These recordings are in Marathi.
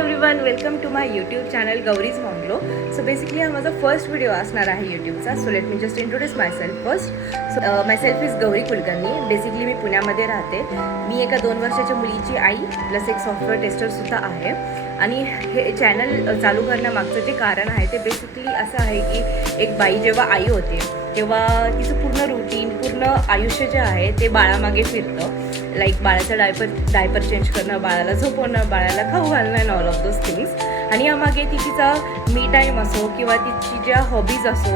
Everyone, welcome to my YouTube channel Gauri's मॉंगलो. सो बेसिकली हा माझा फर्स्ट व्हिडिओ असणार आहे यूट्यूबचा. So let me just introduce myself first. So myself is Gauri Kulkarni. Basically मी पुण्यामध्ये राहते. मी एका 2 वर्षाच्या मुलीची आई प्लस एक सॉफ्टवेअर टेस्टरसुद्धा आहे. आणि हे चॅनल चालू करण्यामागचं जे कारण आहे ते बेसिकली असं आहे की एक बाई जेव्हा आई होते तेव्हा तिचं पूर्ण रुटीन, पूर्ण आयुष्य जे आहे ते बाळामागे फिरतं. लाईक बाळाचं डायपर चेंज करणं, बाळाला झोपवणं, बाळाला खाऊ घालणं and all of those things. आणि यामागे तिचा मी टाईम असो किंवा तिची ज्या हॉबीज असो,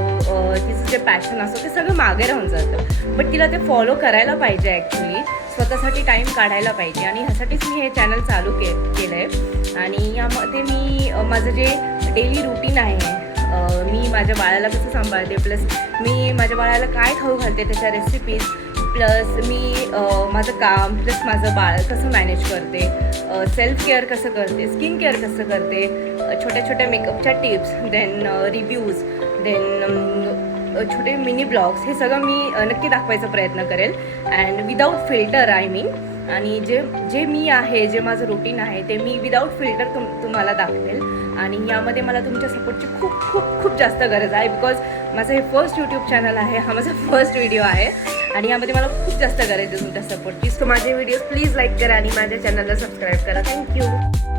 तिचं जे पॅशन असो ते सगळं मागे राहून जातं. बट तिला ते फॉलो करायला पाहिजे. ॲक्च्युली स्वतःसाठी टाईम काढायला पाहिजे. आणि ह्यासाठीच मी हे चॅनल चालू केलं आहे. आणि यामध्ये मी माझं जे डेली रुटीन आहे, मी माझ्या बाळाला कसं सांभाळते, प्लस मी माझ्या बाळाला काय खाऊ घालते त्याच्या रेसिपीज, प्लस मी माझं काम प्लस माझं बाळ कसं मॅनेज करते, सेल्फ केअर कसं करते, स्किन केअर कसं करते, छोट्या छोट्या मेकअपच्या टिप्स, देन रिव्ह्यूज, देन छोटे मिनी ब्लॉग्स, हे सगळं मी नक्की दाखवायचा प्रयत्न करेल. And without filter I mean. आणि जे मी आहे, जे माझं रुटीन आहे ते मी विदाऊट फिल्टर तुम्हाला दाखवेल. आणि यामध्ये मला तुमच्या सपोर्टची खूप खूप खूप जास्त गरज आहे. बिकॉज माझं हे फर्स्ट यूट्यूब चॅनल आहे, हा माझा फर्स्ट व्हिडिओ आहे. आणि यामध्ये मला खूप जास्त गरज आहे तुमच्या सपोर्टची. सो माझे व्हिडिओज प्लीज लाईक करा आणि माझ्या चॅनलला सबस्क्राईब करा. थँक्यू.